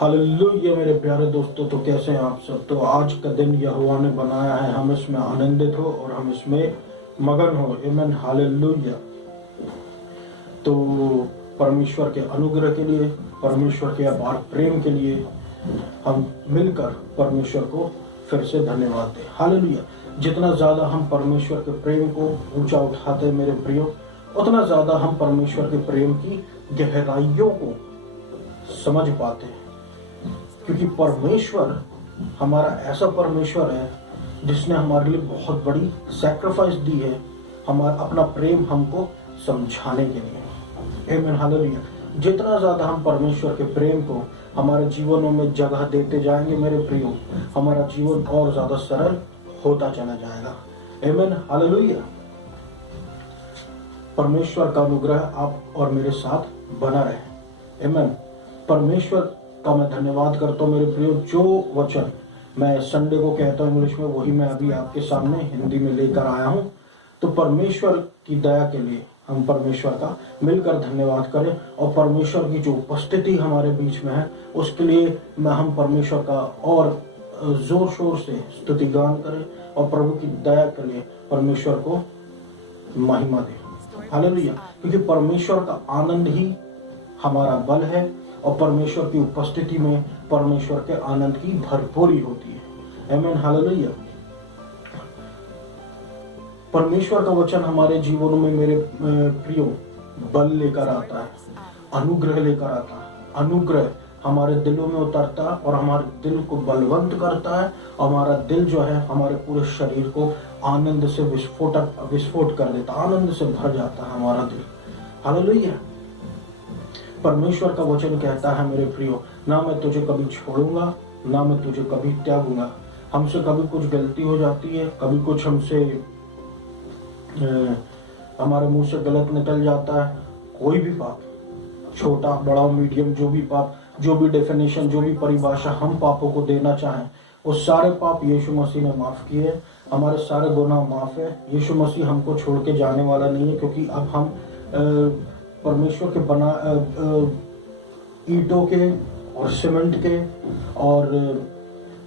Hallelujah मेरे प्यारे दोस्तों, तो कैसे हैं आप सब। तो आज का दिन यहोवा ने बनाया है, हम इसमें आनंदित हो और हम इसमें मगन हो। आमीन, हालेलुया। तो परमेश्वर के अनुग्रह के लिए, परमेश्वर के अपार प्रेम के लिए हम मिलकर परमेश्वर को फिर से धन्यवाद दें। हालेलुया। जितना ज्यादा हम परमेश्वर के प्रेम को ऊंचा उठाते हैं मेरे प्रियो, उतना ज्यादा हम परमेश्वर के प्रेम की गहराइयों को समझ पाते हैं। क्योंकि परमेश्वर हमारा ऐसा परमेश्वर है जिसने हमारे लिए बहुत बड़ी सैक्रिफाइस दी है, हमारा अपना प्रेम हमको समझाने के लिए। आमीन, हालेलुया। जितना ज्यादा हम परमेश्वर के प्रेम को हमारे जीवनों में जगह देते जाएंगे मेरे प्रियो, हमारा जीवन और ज्यादा सरल होता चला जाएगा। आमीन, हालेलुया। परमेश्वर का अनुग्रह आप और मेरे साथ बना रहे। आमीन। परमेश्वर का मैं धन्यवाद करता हूँ मेरे प्रियो। जो वचन मैं संडे को कहता हूँ इंग्लिश में, वही मैं अभी आपके सामने हिंदी में लेकर आया हूँ। तो परमेश्वर की दया के लिए हम परमेश्वर का मिलकर धन्यवाद करें, और परमेश्वर की जो उपस्थिति हमारे बीच में है उसके लिए हम परमेश्वर का और जोर शोर से स्तुति गान करें और प्रभु की दया के लिए परमेश्वर को महिमा दें। हालेलुया। क्योंकि परमेश्वर का आनंद ही हमारा बल है, और परमेश्वर की उपस्थिति में परमेश्वर के आनंद की भरपूरी होती है। आमीन, हालेलुया। परमेश्वर का वचन हमारे जीवनों में मेरे प्रियो बल लेकर आता है, अनुग्रह लेकर आता है। अनुग्रह हमारे दिलों में उतरता है और हमारे दिल को बलवंत करता है, और हमारा दिल जो है हमारे पूरे शरीर को आनंद से विस्फोट कर देता, आनंद से भर जाता है हमारा दिल। हालेलुया। परमेश्वर का वचन कहता है मेरे प्रियो, ना मैं तुझे कभी छोड़ूंगा, ना मैं तुझे कभी त्यागूंगा। हमसे कभी कुछ गलती हो जाती है, कभी कुछ हमसे हमारे मुंह से गलत निकल जाता है। कोई भी पाप, छोटा बड़ा मीडियम, जो भी पाप, जो भी डेफिनेशन, जो भी परिभाषा हम पापों को देना चाहें, वो सारे पाप यीशु मसीह ने माफ किए। हमारे सारे गुनाह माफ है। यीशु मसीह हमको छोड़ के जाने वाला नहीं है, क्योंकि अब हम परमेश्वर के बना ईंटों के और सीमेंट के, और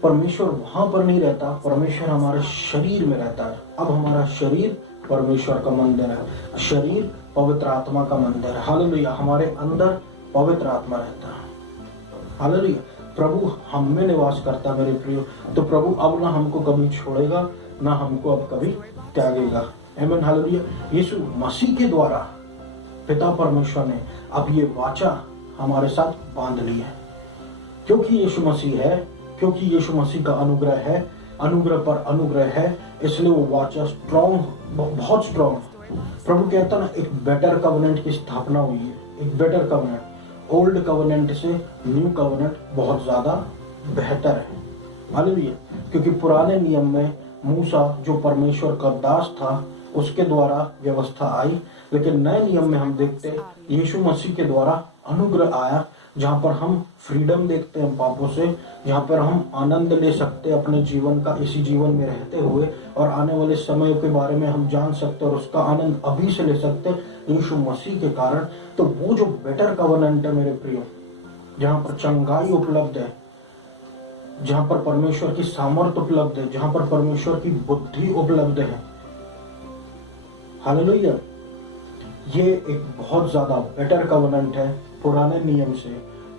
परमेश्वर वहां पर नहीं रहता, परमेश्वर हमारे शरीर में रहता है। अब हमारा शरीर परमेश्वर का मंदिर है, शरीर पवित्र आत्मा का मंदिर है। हालेलुया। हमारे अंदर पवित्र आत्मा रहता है। हालेलुया। प्रभु हम में निवास करता है मेरे प्रियो। तो प्रभु अब ना हमको कभी छोड़ेगा, ना हमको अब कभी त्यागेगा। आमीन, हालेलुया। यीशु मसीह के द्वारा पिता परमेश्वर ने अब ये वाचा हमारे साथ बांध ली है। क्योंकि यीशु मसीह है, क्योंकि यीशु मसीह का अनुग्रह है, अनुग्रह पर अनुग्रह है, इसलिए वो वाचा स्ट्रॉन्ग, बहुत स्ट्रॉन्ग। प्रभु कहता ना, एक बेटर कवनेंट की स्थापना हुई है, एक बेटर कवनेंट। ओल्ड कवनेंट से न्यू कवनेंट बहुत ज्यादा बेहतर है। हालेलुया। क्योंकि पुराने नियम में मूसा जो परमेश्वर का दास था, उसके द्वारा व्यवस्था आई, लेकिन नए नियम में हम देखते हैं यीशु मसीह के द्वारा अनुग्रह आया, जहाँ पर हम फ्रीडम देखते हैं पापों से, जहाँ पर हम आनंद ले सकते हैं अपने जीवन का, इसी जीवन में रहते हुए, और आने वाले समय के बारे में हम जान सकते हैं और उसका आनंद अभी से ले सकते हैं यीशु मसीह के कारण। तो वो जो बेटर कवनेंट है मेरे प्रियो, जहाँ पर चंगाई उपलब्ध है, जहाँ पर परमेश्वर की सामर्थ्य उपलब्ध है, जहाँ पर परमेश्वर की बुद्धि उपलब्ध है। हालेलुया। ये एक बहुत ज्यादा बेटर कवनेंट है पुराने नियम से,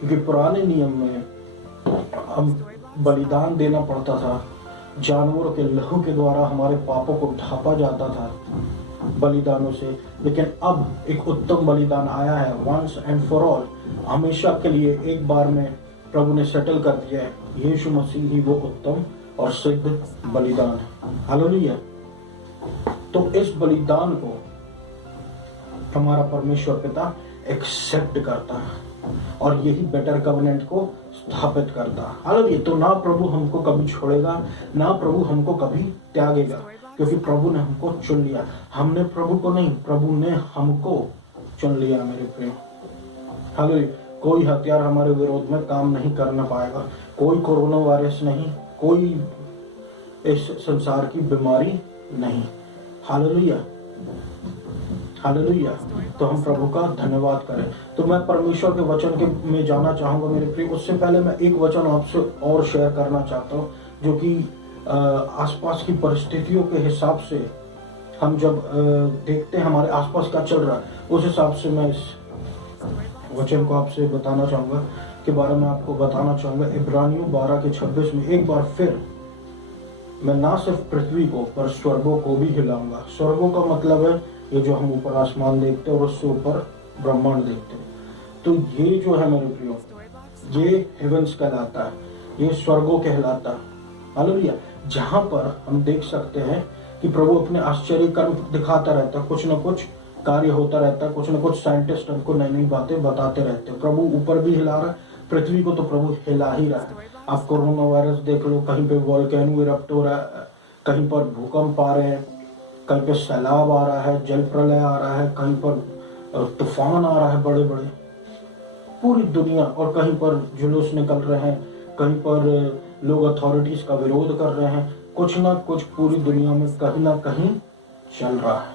क्योंकि पुराने नियम में हम बलिदान देना पड़ता था, जानवरों के लहू के द्वारा हमारे पापों को ढांपा जाता था बलिदानों से। लेकिन अब एक उत्तम बलिदान आया है, वंस एंड फॉर ऑल, हमेशा के लिए एक बार में प्रभु ने सेटल कर दिया है। यीशु मसीह ही वो उत्तम और सिद्ध बलिदान है। हालेलुया। तो इस बलिदान को हमारा परमेश्वर पिता एक्सेप्ट करता है, और यही बेटर कवनेंट को स्थापित करता है। हालेलुया। तो ना प्रभु हमको कभी छोड़ेगा, ना प्रभु हमको कभी त्यागेगा, क्योंकि प्रभु ने हमको चुन लिया। हमने प्रभु को नहीं, प्रभु ने हमको चुन लिया मेरे प्रेम। हालेलुया। कोई हथियार हमारे विरोध में काम नहीं करना पाएगा, कोई कोरोना वायरस नहीं, कोई इस संसार की बीमारी नहीं। हालेलुया। हालेलुया। तो हम प्रभु का धन्यवाद करें। तो मैं परमेश्वर के वचन के में जाना चाहूंगा मेरे प्रिय। उससे पहले मैं एक वचन आपसे और शेयर करना चाहता हूँ, जो कि आसपास की परिस्थितियों के हिसाब से हम जब देखते हैं हमारे आसपास क्या चल रहा है, उस हिसाब से मैं इस वचन को आपसे बताना चाहूंगा, के बारे में आपको बताना चाहूंगा। इब्रानियों 12:26 में एक बार फिर मैं ना सिर्फ पृथ्वी को पर स्वर्गों को भी हिलाऊंगा। स्वर्गों का मतलब है ये जो हम ऊपर आसमान देखते हैं और उससे ऊपर ब्रह्मांड देखते हैं। तो ये जो है मेरे प्रियो, ये हेवंस कहलाता है, ये स्वर्गों कहलाता है। हालेलुया। जहां पर हम देख सकते हैं कि प्रभु अपने आश्चर्य कर्म दिखाता रहता है, कुछ न कुछ कार्य होता रहता है, कुछ न कुछ साइंटिस्ट हमको नई नई बातें बताते रहते हैं। प्रभु ऊपर भी हिला रहा है, पृथ्वी को तो प्रभु हिला ही रहा है। आप कोरोना वायरस देख लो, कहीं पे वोल्केनो इरप्ट हो रहा है, कहीं पर भूकंप आ रहे हैं, कहीं पे सैलाब आ रहा है, जल प्रलय आ रहा है, कहीं पर तूफान आ रहा है बड़े बड़े, पूरी दुनिया। और कहीं पर जुलूस निकल रहे हैं, कहीं पर लोग अथॉरिटीज का विरोध कर रहे हैं। कुछ ना कुछ पूरी दुनिया में कहीं ना कहीं चल रहा है।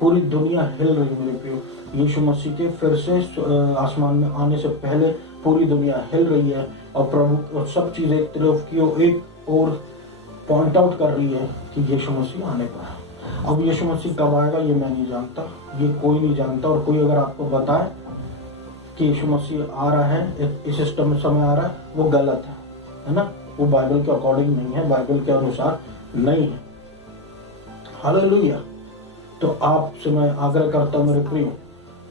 पूरी दुनिया हिल रही है मेरे प्रियो। यीशु मसीह के फिर से आसमान में आने से पहले पूरी दुनिया हिल रही है, और प्रभु और सब चीजें एक तरफ की एक और पॉइंट आउट कर रही है कि यीशु मसीह आने पर है। अब यीशु मसीह कब आएगा ये मैं नहीं जानता, ये कोई नहीं जानता। और कोई अगर आपको बताए कि यीशु मसीह आ रहा है, इस सिस्टम में समय आ रहा है, वो गलत है ना। वो बाइबल के अकॉर्डिंग नहीं है, बाइबल के अनुसार नहीं है। हालेलुया। तो आपसे मैं आग्रह करता हूं मेरे प्रियो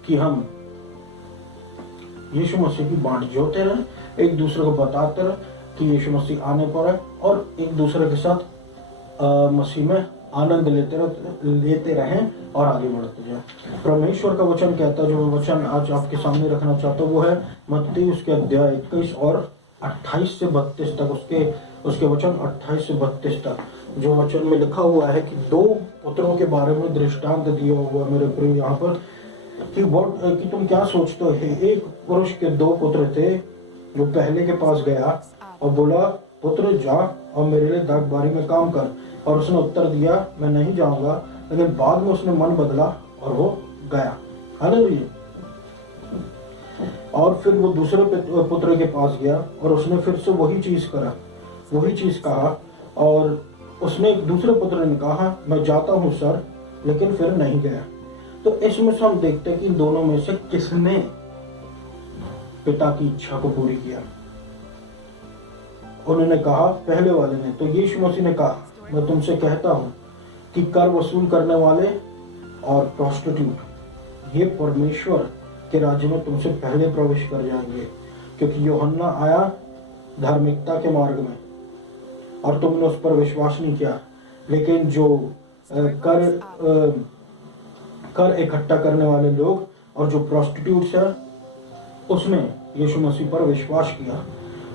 कि हम यीशु मसीह की बात जोते रहें, एक दूसरे को बताते रहें कि यीशु मसीह आने पर है, और एक दूसरे के साथ मसीह में आनंद लेते रहें और आगे बढ़ते जाएं। परमेश्वर का वचन कहता है, जो वचन आज आपके सामने रखना चाहता हूँ, वो है मत्ती उसके अध्याय 21 और 28 से 32 तक। उसके वचन 28 से 32 तक, जो वचन में लिखा हुआ है कि दो पुत्रों के बारे में दृष्टांत दिया हुआ मेरे प्रिय यहाँ पर, कि तुम क्या सोचते हो। एक पुरुष के दो पुत्र थे, जो पहले के पास गया और बोला, पुत्र जा और मेरे लिए दाखबारी में काम कर। और उसने उत्तर दिया, मैं नहीं जाऊंगा। लेकिन बाद में उसने मन बदला और वो गया। हालेलुया। और फिर वो दूसरे पुत्र के पास गया और उसने फिर से वही चीज कहा। और उसने दूसरे पुत्र ने कहा, मैं जाता हूँ सर, लेकिन फिर नहीं गया। तो इसमें से हम देखते हैं कि दोनों में से किसने पिता की इच्छा को पूरी किया। उन्होंने कहा, पहले वाले ने। तो यीशु मसीह ने कहा, मैं तुमसे कहता हूं कि कर वसूल करने वाले और प्रोस्टिट्यूट ये परमेश्वर के राज्य में तुमसे पहले प्रवेश कर जाएंगे। क्योंकि यूहन्ना आया धार्मिकता के मार्ग में और तुमने उस पर विश्वास नहीं किया, लेकिन जो कर इकट्ठा करने वाले लोग और जो प्रोस्टिट्यूट्स है, उसने यीशु मसीह पर विश्वास किया।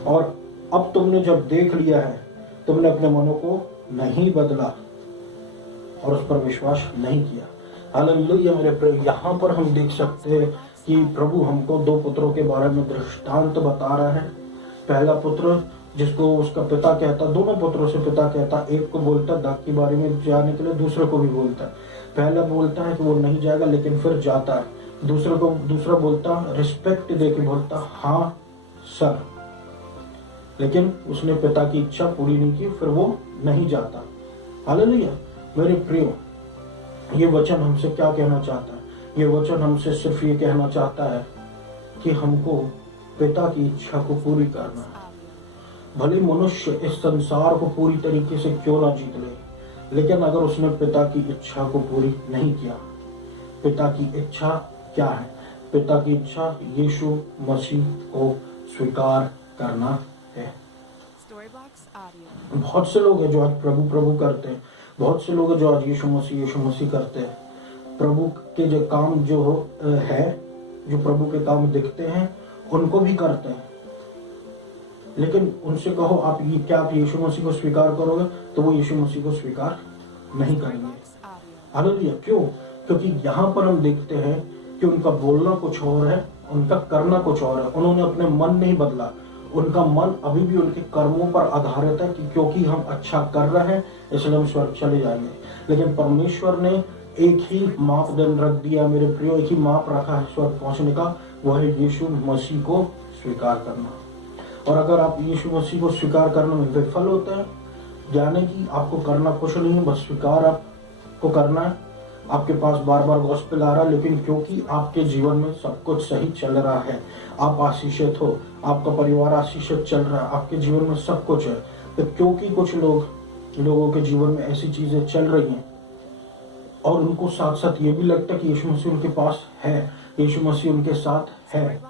और अब तुमने जब देख लिया है, तुमने अपने मनों को नहीं बदला और उस पर विश्वास नहीं किया। हालेलुया मेरे प्रिय। यहाँ पर हम देख सकते हैं कि प्रभु हमको दो पुत्रों के बारे में दृष्टांत बता रहा है। पहला पुत्र जिसको उसका पिता कहता, दोनों पुत्रों से पिता कहता, एक को बोलता दाख की बारी में जाने के लिए, दूसरे को भी बोलता। पहला बोलता है कि वो नहीं जाएगा, लेकिन फिर जाता है। दूसरा बोलता रिस्पेक्ट दे के बोलता, हाँ सर, लेकिन उसने पिता की इच्छा पूरी नहीं की, फिर वो नहीं जाता। हालेलुया मेरे प्रियो। ये वचन हमसे क्या कहना चाहता है? ये वचन हमसे सिर्फ ये कहना चाहता है कि हमको पिता की इच्छा को पूरी करना है। भले मनुष्य इस संसार को पूरी तरीके से क्यों ना जीत ले, लेकिन अगर उसने पिता की इच्छा को पूरी नहीं किया। पिता की इच्छा क्या है? पिता की इच्छा यीशु मसीह को स्वीकार करना है। बहुत से लोग हैं जो आज प्रभु प्रभु करते हैं, बहुत से लोग हैं जो आज यीशु मसीह करते हैं। प्रभु के जो काम जो है, जो प्रभु के काम दिखते हैं, उनको भी करते हैं। लेकिन उनसे कहो आप यीशु मसीह को स्वीकार करोगे, तो वो यीशु मसीह को स्वीकार नहीं करेंगे। हालेलुया। क्यों? क्योंकि यहाँ पर हम देखते हैं कि उनका बोलना कुछ और है, उनका करना कुछ और है। उन्होंने अपने मन नहीं बदला, उनका मन अभी भी उनके कर्मों पर आधारित है कि क्योंकि हम अच्छा कर रहे हैं इसलिए हम स्वर्ग चले जाएंगे। लेकिन परमेश्वर ने एक ही मापदंड रख दिया मेरे प्रियो, एक ही माप रखा है स्वर्ग पहुंचने का, वह है यीशु मसीह को स्वीकार करना। और अगर आप यीशु मसीह को स्वीकार करने में विफल होते हैं, जाने की आपको करना कुछ नहीं है, बस स्वीकार आपको करना है। आपके पास बार बार गॉस्पेल आ रहा है, लेकिन क्योंकि आपके जीवन में सब कुछ सही चल रहा है, आप आशीषित हो, आपका परिवार आशीषित चल रहा है, आपके जीवन में सब कुछ है, तो क्योंकि कुछ लोगों के जीवन में ऐसी चीजें चल रही हैं और उनको साथ साथ ये भी लगता है कि यीशु मसीह उनके पास है, यीशु मसीह उनके साथ है,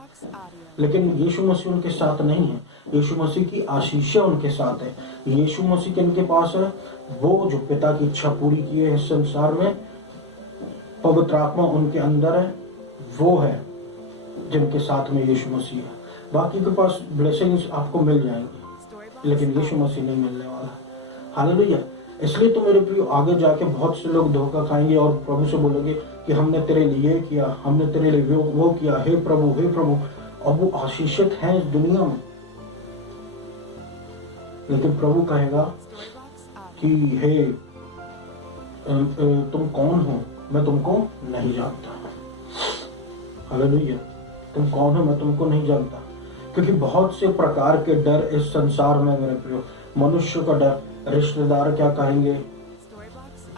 लेकिन यीशु मसीह उनके साथ नहीं है। यीशु मसीह की आशीषें उनके साथ है। यीशु मसीह के इनके पास है, वो जो पिता की इच्छा पूरी किए इस संसार में, पवित्र आत्मा उनके अंदर है, वो है जिनके साथ में यीशु मसीह है। बाकी के पास ब्लेसिंग्स आपको मिल जाएंगी, लेकिन यीशु मसीह नहीं मिलने वाला। हालेलुया। इसलिए तो मेरे प्रियो आगे जाके बहुत से लोग धोखा खाएंगे और प्रभु से बोलेंगे कि हमने तेरे लिए किया, हमने तेरे लिए वो किया, हे प्रभु हे प्रभु। और वो आशीषित हैं इस दुनिया में, लेकिन प्रभु कहेगा कि हे तुम कौन हो, मैं तुमको नहीं जानता। हालेलुया। तुम कौन हो, मैं तुमको नहीं जानता। क्योंकि बहुत से प्रकार के डर इस संसार में मेरे प्रियो, मनुष्य का डर, रिश्तेदार क्या कहेंगे,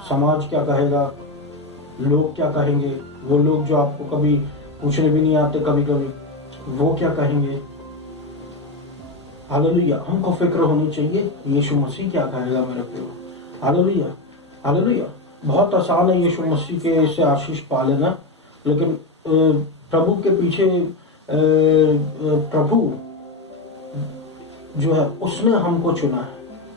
समाज क्या कहेगा, लोग क्या कहेंगे, वो लोग जो आपको कभी पूछने भी नहीं आते कभी कभी, वो क्या कहेंगे। हालेलुया। हमको फिक्र होनी चाहिए यीशु मसीह क्या कहेगा मेरे प्रियो। Hallelujah hallelujah. बहुत आसान है यीशु मसीह के से आशीष पा लेना, लेकिन प्रभु के पीछे प्रभु जो है उसने हमको चुना है।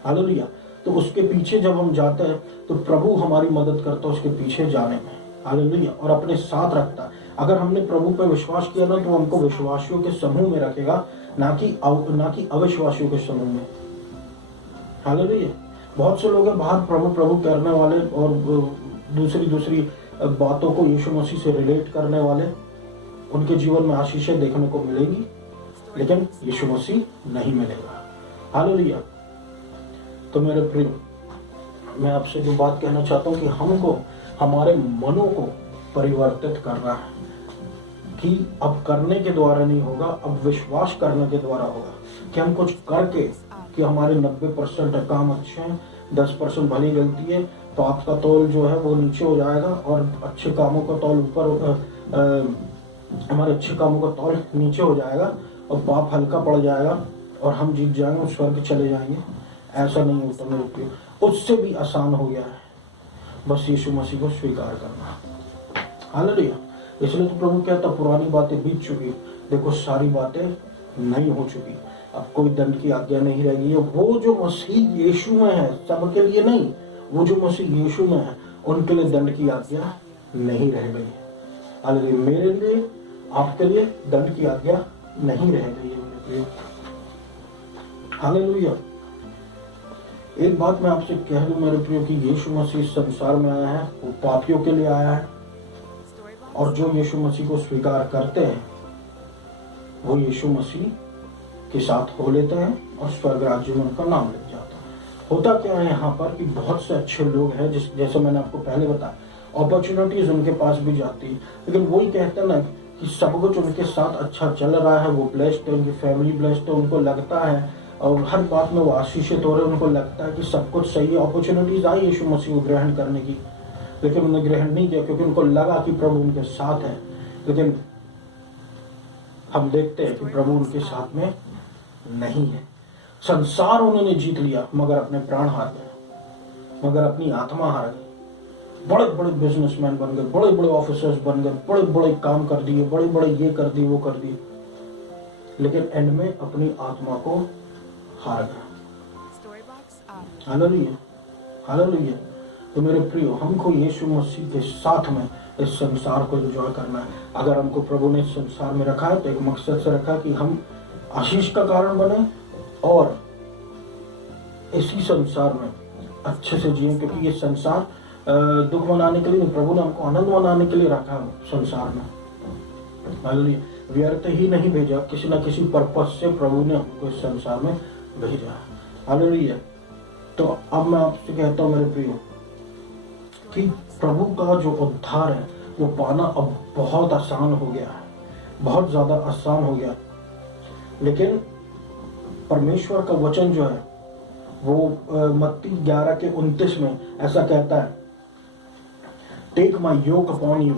हालेलुया। तो उसके पीछे जब हम जाते हैं तो प्रभु हमारी मदद करता है उसके पीछे जाने में। हालेलुया। और अपने साथ रखता है। अगर हमने प्रभु पर विश्वास किया ना, तो हमको विश्वासियों के समूह में रखेगा, ना कि अविश्वासियों के समूह में। हालेलुया। बहुत से लोग हैं बाहर प्रभु प्रभु करने वाले और दूसरी बातों को यीशु मसीह से रिलेट करने वाले, उनके जीवन में आशीषें देखने को मिलेगी, लेकिन यीशु मसीह नहीं मिलेगा। हालेलुया। तो मेरे प्रिय, मैं आपसे जो बात कहना चाहता हूँ कि हमको हमारे मनों को परिवर्तित करना है, कि अब करने के द्वारा नहीं होगा, अब विश्वास करने के द्वारा होगा। कि हम कुछ करके, कि हमारे 90% काम अच्छे हैं, 10% भली गलती है, तो आपका तौल जो है वो नीचे हो जाएगा और अच्छे कामों का तौल ऊपर, हमारे अच्छे कामों का तौल नीचे हो जाएगा और पाप हल्का पड़ जाएगा और हम जीत जाएंगे, स्वर्ग चले जाएंगे। ऐसा नहीं होता मेरे प्रिय। उससे भी आसान हो गया है बस यीशु मसीह को स्वीकार करना। हालेलुया। इसलिए तो प्रभु कहता पुरानी बातें बीत चुकी, देखो सारी बातें नई हो चुकी, अब कोई दंड की आज्ञा नहीं रह गई है। वो जो मसीह यीशु में है, सबके लिए नहीं, वो जो मसीह यीशु में है उनके लिए दंड की आज्ञा नहीं रह गई है। हालेलुया। मेरे लिए, आपके लिए दंड की आज्ञा नहीं रह गई है मेरे प्रिय। हालेलुया। एक बात मैं आपसे कह दूं मेरे प्रियो कि यीशु मसीह संसार में आया है, वो पापियों के लिए आया है, और जो यीशु मसीह को स्वीकार करते हैं वो यीशु मसीह के साथ हो लेते हैं और स्वर्ग राज्य में उनका नाम लग जाता है। होता क्या है यहाँ पर कि बहुत से अच्छे लोग हैं, जैसे मैंने आपको पहले बताया, अपॉर्चुनिटीज उनके पास भी जाती है, लेकिन वही कहते हैं ना कि सब कुछ उनके साथ अच्छा चल रहा है, वो ब्लेस्ड है, उनकी फैमिली ब्लेस्ड है, उनको लगता है और हर बात में वो आशीषित हो रहे हैं, उनको लगता है कि सब कुछ सही है। अपॉर्चुनिटीज आई यीशु मसीह को ग्रहण करने की, लेकिन उन्होंने ग्रहण नहीं किया क्योंकि उनको लगा कि प्रभु उनके साथ है। लेकिन हम देखते हैं कि प्रभु उनके साथ में नहीं है। संसार उन्होंने जीत लिया, मगर अपने प्राण हार गए, मगर अपनी आत्मा हार गई। बड़े बड़े बिजनेसमैन बन गए, बड़े बड़े ऑफिसर्स बन गए, बड़े बड़े काम कर दिए, बड़े बड़े ये कर दिए वो कर दिए, लेकिन एंड में अपनी आत्मा को हार गए। Hallelujah hallelujah. तो मेरे प्रियो, हमको यीशु मसीह के साथ में इस संसार को एंजॉय करना है। अगर हमको प्रभु ने इस संसार में रखा है तो एक मकसद से रखा कि हम आशीष का कारण बने और इसी संसार में अच्छे से जिए, क्योंकि ये संसार दुख मनाने के लिए नहीं, प्रभु ने हमको आनंद मनाने के लिए रखा है संसार में। हालेलुया। व्यर्थ ही नहीं भेजा, किसी न किसी पर्पस से प्रभु ने हमको इस संसार में भेजा। हालेलुया। तो अब मैं आपसे कहता हूँ मेरे प्रियो कि प्रभु का जो उद्धार है वो पाना अब बहुत आसान हो गया है, बहुत ज़्यादा आसान हो गया। लेकिन परमेश्वर का वचन जो है वो मत्ती 11:29 में ऐसा कहता है, take my yoke upon you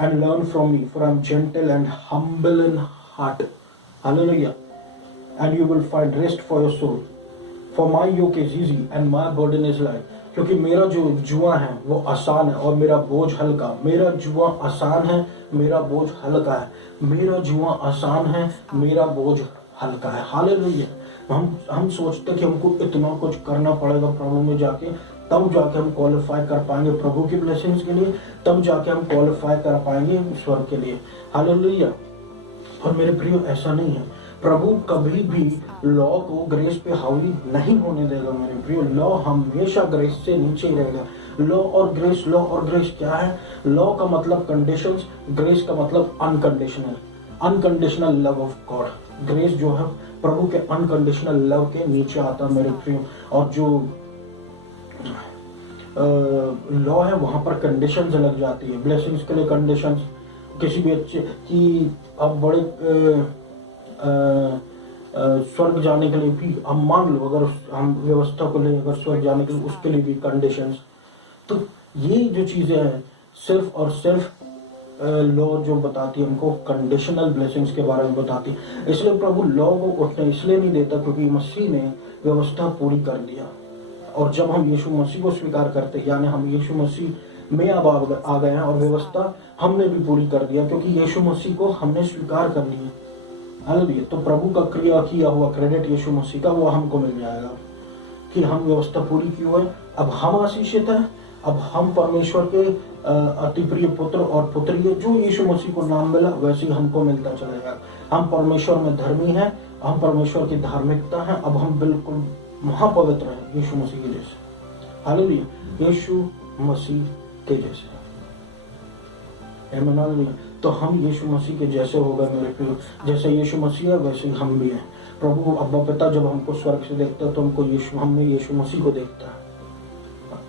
and learn from me for I am gentle and humble in heart, hallelujah, and you will find rest for your soul, for my yoke is easy and my burden is light. क्योंकि मेरा जो जुआ है वो आसान है और मेरा बोझ हल्का। मेरा जुआ आसान है, मेरा बोझ हल्का है। मेरा जुआ आसान है, मेरा बोझ हल्का है। हालेलुया। हम सोचते कि हमको इतना कुछ करना पड़ेगा प्रभु में जाके, तब जाके हम क्वालिफाई कर पाएंगे प्रभु की ब्लेसिंग्स के लिए, तब जाके हम क्वालिफाई कर पाएंगे स्वर्ग के लिए। हालेलुया। और मेरे प्रियो ऐसा नहीं है। प्रभु कभी भी लॉ को ग्रेस पे हावी नहीं होने देगा मेरे प्रियो। लॉ हमेशा ग्रेस से नीचे ही रहेगा। लॉ और ग्रेस क्या है? लॉ का मतलब कंडीशंस, ग्रेस का मतलब unconditional love of God. Grace जो है प्रभु के अनकंडीशनल लव के नीचे आता है मेरे प्रियो। और जो लॉ है वहां पर कंडीशंस लग जाती है, ब्लेसिंग्स के लिए कंडीशंस। किसी भी अच्छे कि अब बड़े स्वर्ग जाने के लिए भी हम मान लो, अगर हम व्यवस्था को ले, अगर स्वर्ग जाने के लिए उसके लिए भी कंडीशंस। तो ये जो चीजें हैं सिर्फ और सिर्फ लॉ जो बताती है हमको कंडीशनल ब्लेसिंग्स के बारे में बताती है। इसलिए प्रभु लॉ को उठने इसलिए नहीं देता क्योंकि मसीह ने व्यवस्था पूरी कर दिया। और जब हम यीशु मसीह को स्वीकार करते हैं, यानी हम यीशु मसीह में अब आ गए हैं और व्यवस्था हमने भी पूरी कर दिया, क्योंकि यीशु मसीह को हमने स्वीकार कर लिया। हालेलुया। तो प्रभु का क्रिया किया हुआ क्रेडिट यीशु मसीह का वो हमको मिल जाएगा कि हम व्यवस्था पूरी की हुई है। अब हम आशीषित हैं, अब हम परमेश्वर के अति प्रिय पुत्र और पुत्री, जो यीशु मसीह को नाम मिला वैसे ही हमको मिलता चलेगा। हम परमेश्वर में धर्मी हैं, हम परमेश्वर की धार्मिकता है। अब हम बिल्कुल महापवित्र हैं यीशु मसीह के जैसे। हालेलुया। यीशु मसीह के जैसे। हालेलुया। तो हम यीशु मसीह के जैसे हो गए मेरे प्रियो। जैसे यीशु मसीह है वैसे ही हम भी हैं। प्रभु अब्बा पिता जब हमको स्वर्ग से देखता है तो हमको हमें यीशु मसीह को देखता है।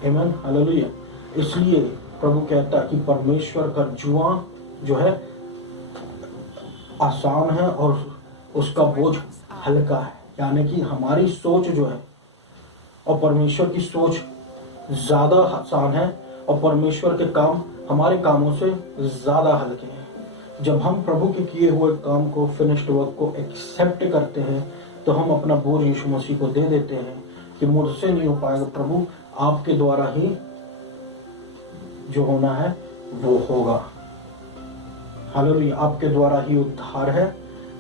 आमीन। हालेलुया। इसलिए प्रभु कहता है कि परमेश्वर का जुआ जो है आसान है और उसका बोझ हल्का है। यानी कि हमारी सोच जो है और परमेश्वर की सोच ज्यादा आसान है और परमेश्वर के काम हमारे कामों से ज्यादा हल्के हैं। जब हम प्रभु के किए हुए काम को, फिनिश्ड वर्क को एक्सेप्ट करते हैं तो हम अपना बोझ यीशु मसीह को दे देते हैं कि मुझसे नहीं हो पाएगा प्रभु, आपके द्वारा ही जो होना है वो होगा। हालेलुया। आपके द्वारा ही उद्धार है,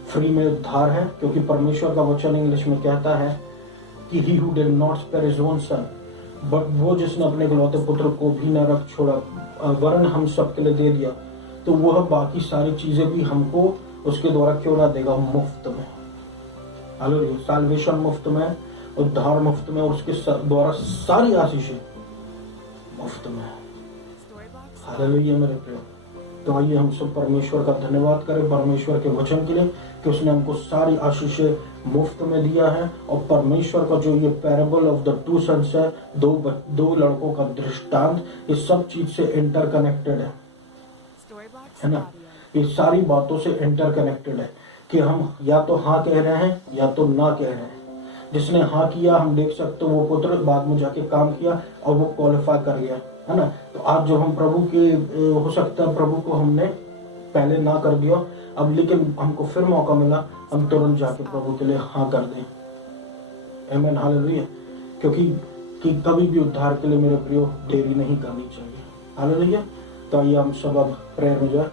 फ्री में उद्धार है। क्योंकि परमेश्वर का वचन इंग्लिश में कहता है कि he who did not spare his own son, but वो जिसने अपने इकलौते पुत्र को भी न रख छोड़ा वरन हम सबके लिए दे दिया, तो वह बाकी सारी चीजें भी हमको उसके द्वारा क्यों ना देगा मुफ्त में। हालेलुया। साल्वेशन मुफ्त में, उद्धार मुफ्त में, और उसके द्वारा सारी आशीषें मुफ्त में। हालेलुया मेरे प्रियो। तो आइए हम सब परमेश्वर का धन्यवाद करें परमेश्वर के वचन के लिए कि उसने हमको सारी आशीषें मुफ्त में दिया है। और परमेश्वर का जो ये parable of the two sons है, दो लड़कों का दृष्टांत, ये सब चीज से इंटरकनेक्टेड है ना। ये सारी बातों से इंटरकनेक्टेड है कि हम या तो हाँ कह रहे हैं या तो ना कह रहे हैं। जिसने हाँ किया हम देख सकते वो पुत्र बाद में जाके काम किया और वो क्वालिफाई कर गया, है ना। तो आज जब हम प्रभु के हो सकता है प्रभु को हमने पहले ना कर दिया, अब लेकिन हमको फिर मौका मिला, हम तुरंत जाके प्रभु के लिए हाँ कर दें। आमीन। हालेलुया। क्योंकि कभी भी उद्धार के लिए मेरे प्रियो देरी नहीं करनी चाहिए। हालेलुया। तो आइए हम सब अब प्रेयर में जाए।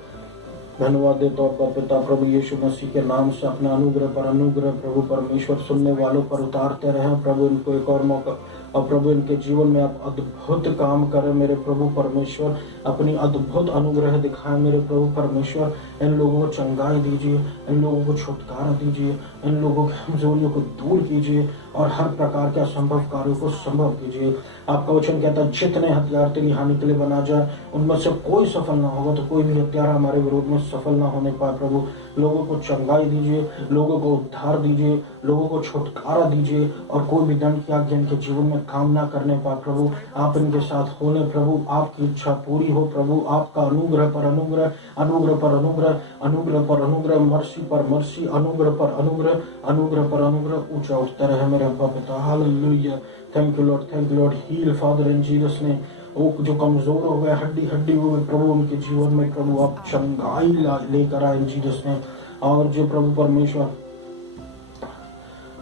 धन्यवाद देता हूँ पिता प्रभु यीशु मसीह के नाम से अपना अनुग्रह पर अनुग्रह प्रभु परमेश्वर सुनने वालों पर उतारते रहे प्रभु। इनको एक और मौका, और प्रभु इनके जीवन में आप अद्भुत काम करें मेरे प्रभु परमेश्वर। अपनी अद्भुत अनुग्रह दिखाएं मेरे प्रभु परमेश्वर। इन लोगों को चंगाई दीजिए, इन लोगों को छुटकारा दीजिए, इन लोगों की कमजोरियों को दूर कीजिए और हर प्रकार के असंभव कार्यों को संभव कीजिए। आपका वचन कहता है जितने हथियार तेरी हानि के लिए बना जाए उनमें से कोई सफल ना होगा। तो कोई भी हथियार हमारे विरोध में सफल ना होने पाए प्रभु। लोगों को चंगाई दीजिए, लोगों को उद्धार दीजिए, लोगों को छुटकारा दीजिए और कोई भी दंड की आज्ञा इनके जीवन में काम ना करने पाए प्रभु। आप इनके साथ होने प्रभु, आपकी इच्छा पूरी हो प्रभु। आपका अनुग्रह पर अनुग्रह, अनुग्रह पर अनुग्रह, अनुग्रह पर अनुग्रह, मर्सी पर मर्सी, अनुग्रह पर अनुग्रह, अनुग्रह पर अनुग्रह ऊंचा उठता रहे मेरे अब्बा पिता। Hallelujah. Thank you Lord, thank you Lord. Heal Father in Jesus name. वो जो कमजोर हो गए, हड्डी हड्डी हो गए प्रभु, उनके जीवन में प्रभु आप चंगाई लेकर आए इन जीसस नेम। और जो प्रभु परमेश्वर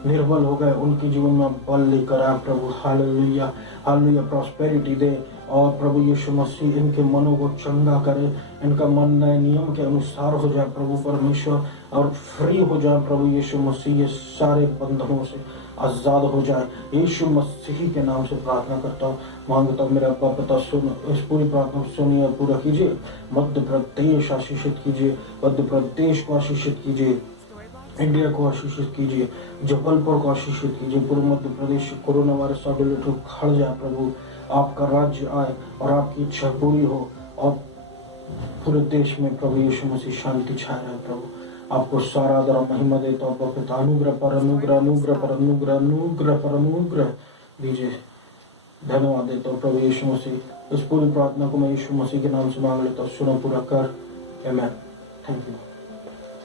निर्बल हो गए, उनके जीवन में बल लेकर आए प्रभु। Hallelujah, hallelujah. प्रॉस्पेरिटी दे और प्रभु यीशु मसीह इनके मनों को चंगा करे, इनका मन नए नियम के अनुसार हो जाए प्रभु परमेश्वर, और फ्री हो जाए प्रभु यीशु मसीह, ये सारे बंधनों से आजाद हो जाए। यीशु मसीह के नाम से प्रार्थना करता हूँ, मांगता हूँ मेरे अब्बा पिता। सुन इस पूरी प्रार्थना को सुनिए, पूरा कीजिए। मध्य प्रदेश आशीषित कीजिए, मध्य प्रदेश को आशीषित कीजिए, इंडिया को आशीषित कीजिए, जबलपुर को आशीषित कीजिए। पूर्व मध्य प्रदेश कोरोना वायरस का बिल्कुल खड़ जाए प्रभु, आपका राज्य आए और आपकी इच्छा पूरी हो, और पूरे देश में प्रभु यीशु मसीह शांति छाए रहे प्रभु। आपको सारा आदर और महिमा देता हूँ पिता। अनुग्रह पर अनुग्रह, अनुग्रह पर अनुग्रह, अनुग्रह पर अनुग्रह दीजिए। धन्यवाद देता हूँ प्रभु यीशु मसीह। इस पूरी प्रार्थना को मैं यीशु मसीह के नाम से मांग लेता हूँ, सुनो पूरा कर। आमीन। Thank you.